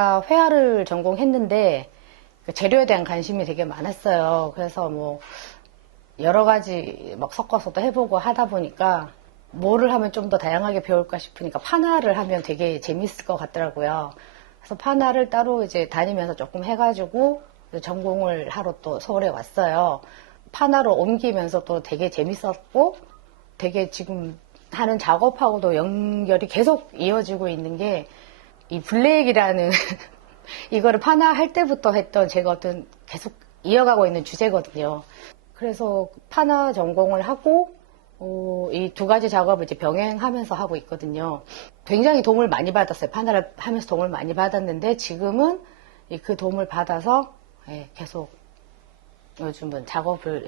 제가 회화를 전공했는데 그 재료에 대한 관심이 되게 많았어요. 그래서 뭐 여러 가지 막 섞어서도 해보고 하다 보니까 뭐를 하면 좀 더 다양하게 배울까 싶으니까 파나를 하면 되게 재밌을 것 같더라고요. 그래서 파나를 따로 이제 다니면서 조금 해가지고 전공을 하러 또 서울에 왔어요. 파나로 옮기면서 또 되게 재밌었고 되게 지금 하는 작업하고도 연결이 계속 이어지고 있는 게 이 블랙이라는 이거를 파나 할 때부터 했던 제가 어떤 계속 이어가고 있는 주제거든요. 그래서 파나 전공을 하고 이 두 가지 작업을 이제 병행하면서 하고 있거든요. 굉장히 도움을 많이 받았어요. 파나를 하면서 도움을 많이 받았는데 지금은 그 도움을 받아서 계속 요즘은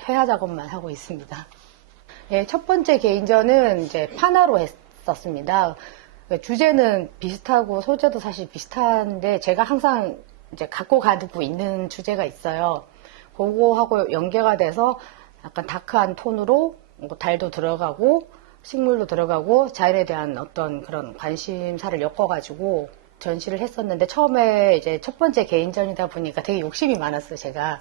회화 작업만 하고 있습니다. 첫 번째 개인전은 이제 파나로 했었습니다. 주제는 비슷하고 소재도 사실 비슷한데 제가 항상 이제 갖고 가지고 있는 주제가 있어요. 그거하고 연계가 돼서 약간 다크한 톤으로 뭐 달도 들어가고 식물도 들어가고 자연에 대한 어떤 그런 관심사를 엮어가지고 전시를 했었는데 처음에 이제 첫 번째 개인전이다 보니까 되게 욕심이 많았어요. 제가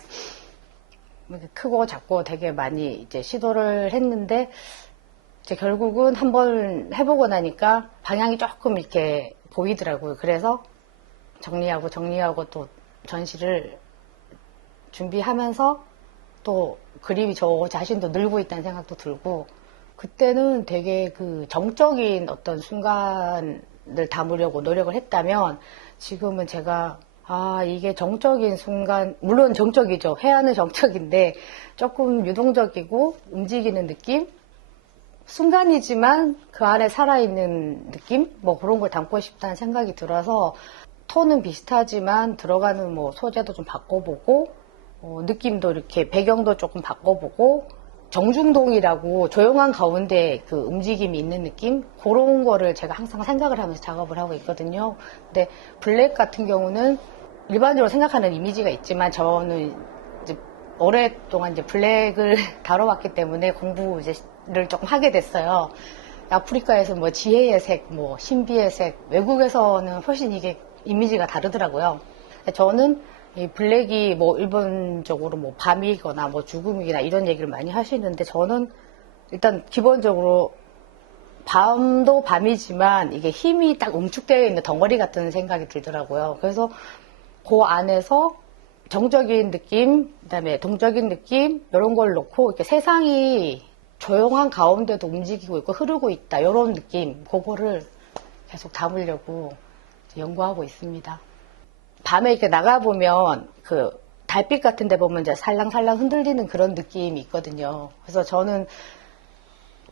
크고 작고 되게 많이 이제 시도를 했는데 이제 결국은 한번 해보고 나니까 방향이 조금 이렇게 보이더라고요. 그래서 정리하고 또 전시를 준비하면서 또 그림이 저 자신도 늘고 있다는 생각도 들고 그때는 되게 그 정적인 어떤 순간을 담으려고 노력을 했다면 지금은 제가 이게 정적인 순간, 물론 정적이죠. 회화는 정적인데 조금 유동적이고 움직이는 느낌? 순간이지만 그 안에 살아있는 느낌? 뭐 그런 걸 담고 싶다는 생각이 들어서 톤은 비슷하지만 들어가는 뭐 소재도 좀 바꿔보고 느낌도 이렇게 배경도 조금 바꿔보고 정중동이라고 조용한 가운데 그 움직임이 있는 느낌? 그런 거를 제가 항상 생각을 하면서 작업을 하고 있거든요. 근데 블랙 같은 경우는 일반적으로 생각하는 이미지가 있지만 저는 이제 오랫동안 이제 블랙을 다뤄왔기 때문에 공부를 조금 하게 됐어요. 아프리카에서 뭐 지혜의 색, 뭐 신비의 색, 외국에서는 훨씬 이게 이미지가 다르더라고요. 저는 이 블랙이 뭐 일본적으로 뭐 밤이거나 뭐 죽음이나 이런 얘기를 많이 하시는데 저는 일단 기본적으로 밤도 밤이지만 이게 힘이 딱 응축되어 있는 덩어리 같은 생각이 들더라고요. 그래서 그 안에서 정적인 느낌, 그다음에 동적인 느낌 이런 걸 놓고 이렇게 세상이 조용한 가운데도 움직이고 있고 흐르고 있다 이런 느낌 그거를 계속 담으려고 연구하고 있습니다. 밤에 이렇게 나가보면 그 달빛 같은 데 보면 이제 살랑살랑 흔들리는 그런 느낌이 있거든요. 그래서 저는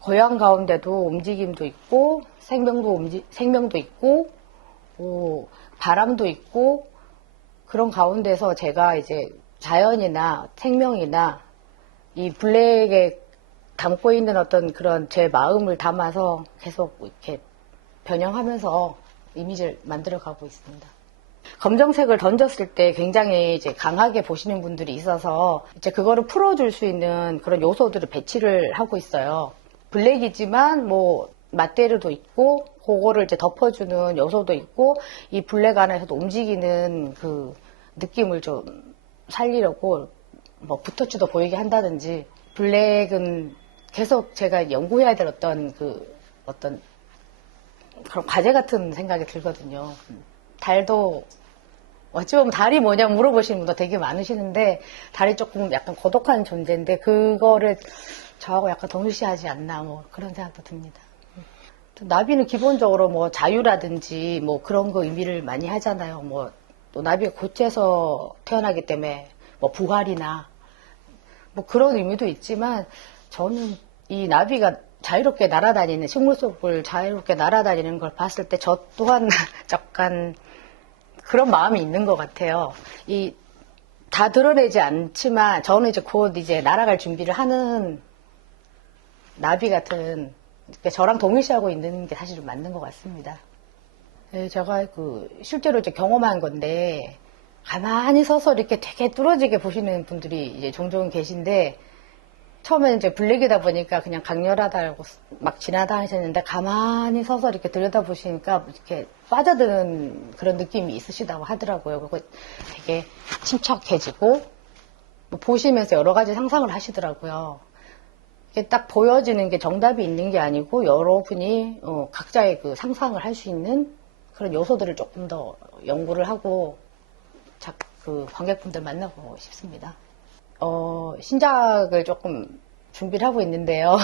고향 가운데도 움직임도 있고 생명도 있고 바람도 있고 그런 가운데서 제가 이제 자연이나 생명이나 이 블랙에 담고 있는 어떤 그런 제 마음을 담아서 계속 이렇게 변형하면서 이미지를 만들어가고 있습니다. 검정색을 던졌을 때 굉장히 이제 강하게 보시는 분들이 있어서 이제 그거를 풀어줄 수 있는 그런 요소들을 배치를 하고 있어요. 블랙이지만 뭐 맞대류도 있고 그거를 이제 덮어주는 요소도 있고 이 블랙 안에서도 움직이는 그 느낌을 좀 살리려고 뭐 붓터치도 보이게 한다든지 블랙은 계속 제가 연구해야 될 어떤 그런 과제 같은 생각이 들거든요. 달도 어찌 보면 달이 뭐냐 물어보시는 분도 되게 많으시는데 달이 조금 약간 고독한 존재인데 그거를 저하고 약간 동일시하지 않나 뭐 그런 생각도 듭니다. 나비는 기본적으로 뭐 자유라든지 뭐 그런 거 의미를 많이 하잖아요. 뭐 또 나비가 고체에서 태어나기 때문에 뭐 부활이나 뭐 그런 의미도 있지만 저는 이 나비가 자유롭게 날아다니는 식물 속을 자유롭게 날아다니는 걸 봤을 때 저 또한 약간 그런 마음이 있는 것 같아요. 다 드러내지 않지만 저는 이제 곧 이제 날아갈 준비를 하는 나비 같은 저랑 동일시하고 있는 게 사실 맞는 것 같습니다. 제가 실제로 이제 경험한 건데 가만히 서서 이렇게 되게 뚫어지게 보시는 분들이 이제 종종 계신데 처음에는 이제 블랙이다 보니까 그냥 강렬하다고 막 지나다니셨는데 가만히 서서 이렇게 들여다보시니까 이렇게 빠져드는 그런 느낌이 있으시다고 하더라고요. 그리고 되게 침착해지고 뭐 보시면서 여러 가지 상상을 하시더라고요. 이게 딱 보여지는 게 정답이 있는 게 아니고 여러분이 각자의 그 상상을 할 수 있는 그런 요소들을 조금 더 연구를 하고 그 관객분들 만나고 싶습니다. 신작을 조금 준비를 하고 있는데요.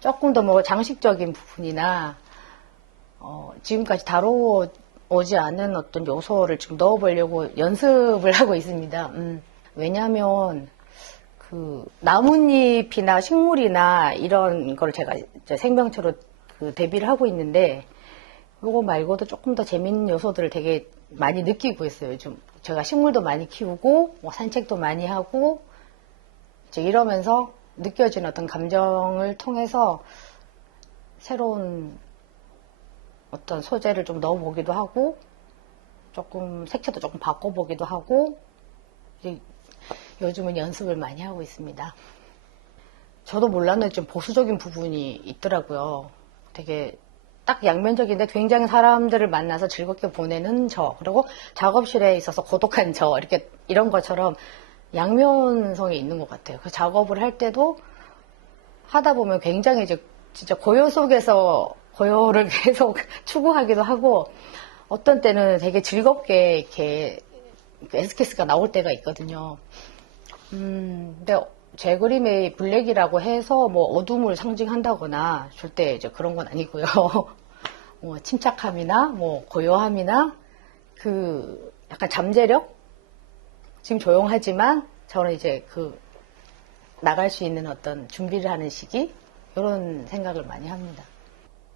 조금 더 뭐 장식적인 부분이나 지금까지 다뤄오지 않은 어떤 요소를 지금 넣어보려고 연습을 하고 있습니다. 왜냐하면 그 나뭇잎이나 식물이나 이런 걸 제가 이제 생명체로 그 대비를 하고 있는데 이거 말고도 조금 더 재밌는 요소들을 되게 많이 느끼고 있어요. 요즘 제가 식물도 많이 키우고 뭐 산책도 많이 하고 이제 이러면서 느껴지는 어떤 감정을 통해서 새로운 어떤 소재를 좀 넣어보기도 하고 조금 색채도 조금 바꿔보기도 하고 이제 요즘은 연습을 많이 하고 있습니다. 저도 몰랐는데 좀 보수적인 부분이 있더라고요. 되게 딱 양면적인데 굉장히 사람들을 만나서 즐겁게 보내는 저, 그리고 작업실에 있어서 고독한 저, 이렇게 이런 것처럼 양면성이 있는 것 같아요. 그 작업을 할 때도 하다 보면 굉장히 이제 진짜 고요 속에서 고요를 계속 추구하기도 하고 어떤 때는 되게 즐겁게 이렇게 에스키스가 나올 때가 있거든요. 근데 제 그림의 블랙이라고 해서 뭐 어둠을 상징한다거나 절대 이제 그런 건 아니고요. 뭐 침착함이나 뭐 고요함이나 그 약간 잠재력? 지금 조용하지만 저는 이제 그 나갈 수 있는 어떤 준비를 하는 시기? 이런 생각을 많이 합니다.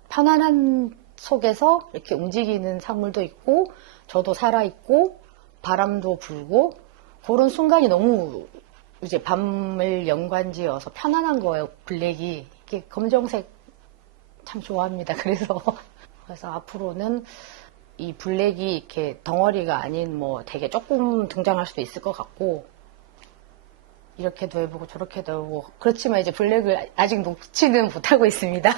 편안한 속에서 이렇게 움직이는 사물도 있고 저도 살아있고 바람도 불고 그런 순간이 너무 이제 밤을 연관지어서 편안한 거예요. 블랙이 이렇게 검정색 참 좋아합니다. 그래서 앞으로는 이 블랙이 이렇게 덩어리가 아닌 뭐 되게 조금 등장할 수도 있을 것 같고 이렇게도 해보고 저렇게도 해보고 그렇지만 이제 블랙을 아직 놓지는 못하고 있습니다.